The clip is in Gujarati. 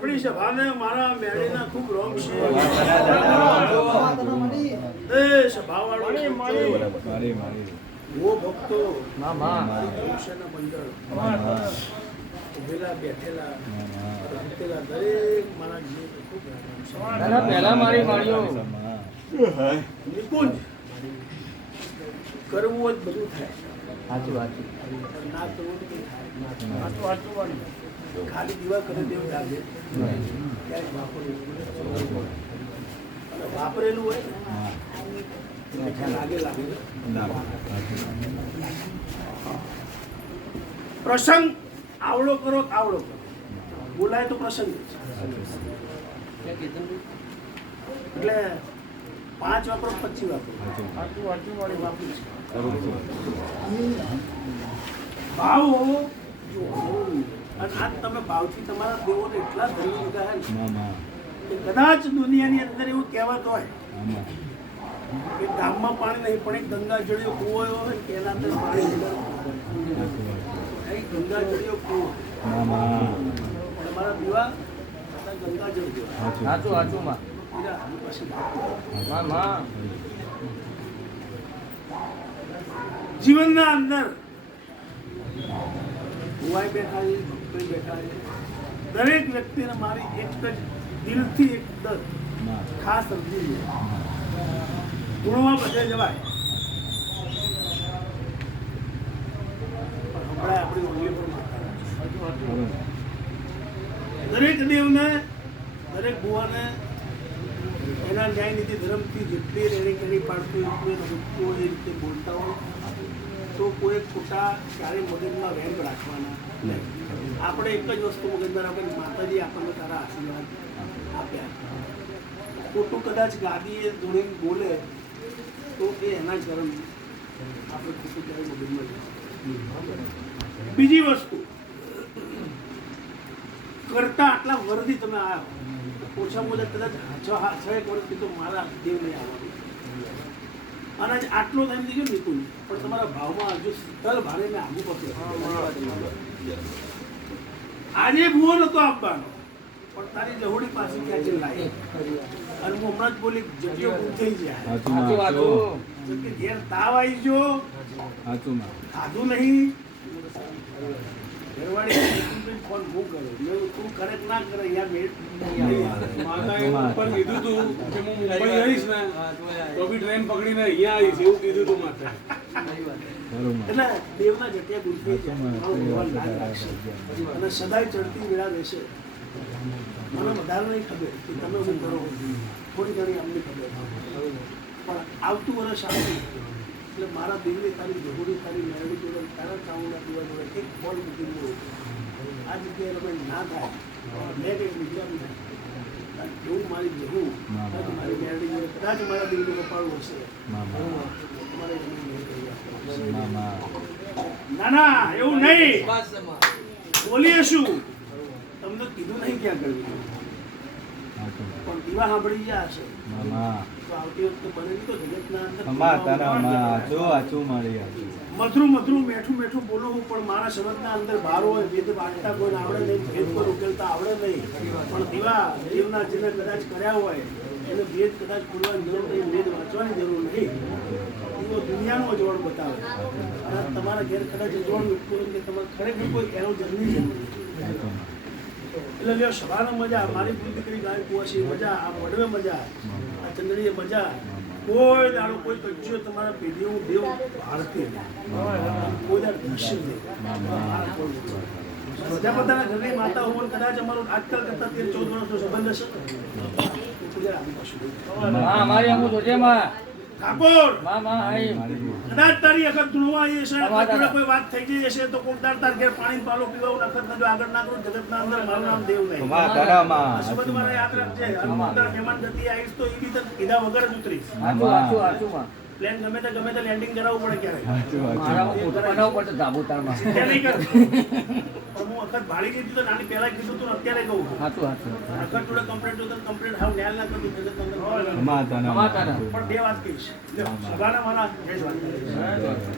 આપણી સભાને મારા મેળીના ખૂબ રોમ છે. એ સભાવાળો વો ભક્તો ભવિષ્યના મંડળ ઉભેલા બેઠેલા બેઠેલા દરેક મારા જીવ ખૂબ પહેલા મારી માળીઓ નિકુંજ કરવું જ બધું થાય. સાચી વાત છે. ના કરવું જ નહીં થાય. ખાલી દીવા કરે તેવું લાગે ક્યાંય વાપરેલું અને વાપરેલું હોય ને ખ્યાલ લાગે પ્રસંગ આવડો કરો આવડો કરો બોલાય તો પ્રસંગ એટલે 5 વાપરો 25 વાપરો વાપરી ભાવ હોવો અને આજ તમે ભાવથી તમારા દેવોને એટલા ધરી લીધા કે કદાચ દુનિયાની અંદર એવું કહેવાત હોય કે ગામમાં પાણી નહીં પણ એક ગંગા જળિયો કૂવો એવો હોય કે એના અંદર પાણી ગંગા જળિયો કૂવો તમારા દીવા ગંગા જળ સાચું સાચું માં જીવનના અંદર ભુવાઈ બેઠા છે, ભક્તોય બેઠા છે. દરેક વ્યક્તિને મારી એક જ દિલથી એક દસ ખાસ સમજી લે ગુણમાં બધે જવાય પણ હમણાં આપણી ઓલી પણ દરેક દેવને દરેક ભુવાને એના ન્યાય નીતિ ધર્મથી જેટલી રેણી કેણી પાડતું એટલું રૂપતું એ રીતે બોલતા હોય તો કોઈ ખોટા ક્યારેય મગજમાં વેમ રાખવાના નહીં. આપણે એક જ વસ્તુ મગજમાં રાખવાની માતાજી આપણને તારા આશીર્વાદ આપ્યા. ખોટું કદાચ ગાદીએ ધોળીને બોલે તો એ એના જ ગરમ આપણે ખોટું ક્યારેય મગજમાં નહીં. બીજી વસ્તુ કરતા આટલા વર્ષથી તમે આવ્યા ઓછામાં ઓછા કદાચ 6 વર્ષથી તો મારા દેવ નહીં આવવાનું અને આજ આટલો ટાઈમ થઈ ગયો નિકુંજ પણ તમારા ભાવમાં હજુ તલ ભારે મેં આગું પડશે. આજે ભૂવો નતો આપવાનો પણ તારી લહોડી પાછી ક્યાં લાવી અને હું હમણાં જ બોલી જગ્યો ગુમ થઈ ગયા કે ઘેર તાવ આવી ગયો ખાધું નહીં ફોન બહુ કર્યો તું કરે ના કરે યાર માતાએ ઉપર કીધું તું કે હું મુંબઈ આવીશ ને તો બી ટ્રેન પકડીને અહીંયા આવીશ એવું કીધું તું માતા. એટલે દેવના જગ્યા ગુંથી અને સદાય ચડતી વેળા રહેશે. મને વધારે નહીં ખબર કે તમે શું કરો થોડી ઘણી અમને ખબર પણ આવતું વર્ષ આવતું એટલે મારા દિલની તારી જહોરી તારી મેળવી જોડે તારા ચાઉના દીવા જોડે એક બોલ મૂકી દો આ જગ્યાએ તમે ના થાય મેં કંઈક વિચાર્યું એવું મારી જવું મારી મેળવી જોડે કદાચ મારા દિલનું કપાળું હશે તમારે ના ના એવું નહીં બોલીએ શું તમને કીધું નહીં ક્યાં કરવી પણ દીવા સાંભળી ગયા હશે તો આવતી વખતે બને તો જગતના અંદર મધુરું મધુરું મેઠું મેઠું બોલું પણ મારા શબ્દના અંદર બાર હોય વેદ વાંચતા કોઈને આવડે નહીં ભેદ પર ઉકેલતા આવડે નહીં પણ દીવા દેવના જેને કદાચ કર્યા હોય એને વેદ કદાચ ખોલવાની જરૂર નહીં વેદ વાંચવાની જરૂર નહીં દીવો દુનિયાનો અજવાળ બતાવે અને તમારા ઘેર કદાચ અજવાળ મૂકવું કે તમારે ખરેખર કોઈ એનો જન્મી જરૂર એટલે લ્યો સવારે મજા મારી પૂરી દીકરી ગાય કુવાસી મજા આ વડવે મજા આ ચંદ્રીએ મજા કોઈ દાડો કોઈ કચ્છો તમારા પેઢીઓ દેવ ભારતીય કોઈ દાડો દૃશ્ય નહીં પ્રજાપતિના ઘરની માતા હોવું કદાચ અમારો આજકાલ કરતા 13-14 વર્ષનો સંબંધ હશે મારી અમુ જોજે માં ઠાકોર આઈ કદાચ તારી અખત ધૂણવા આવી હશે કોઈ વાત થઈ ગઈ હશે તો કોઈ તાર ઘેર પાણી પાલો પીવા અખત જો આગળ ના કરું જગતના અંદર મારું નામ દેવ નહીં શબ્દ મારે યાદ રાખજે અંતર મહેમાન ગતિ આવીશ તો એ બી તને કીધા વગર જ ઉતરીશ પ્લેન ગમે તે લેન્ડિંગ કરાવવું પડે ક્યારે મારા ફોટો બનાવવો પડે ધાબુતારમાં નહીં કર હું વખત ભાડી દીધી તો નાની પહેલા કીધું તું અત્યારે કહું સાચું વખત જોડે કમ્પ્લેટ હાવ ન્યાલ ના કરું જગત અંદર પણ બે વાત કહીશ સભાના મારા જય સ્વામી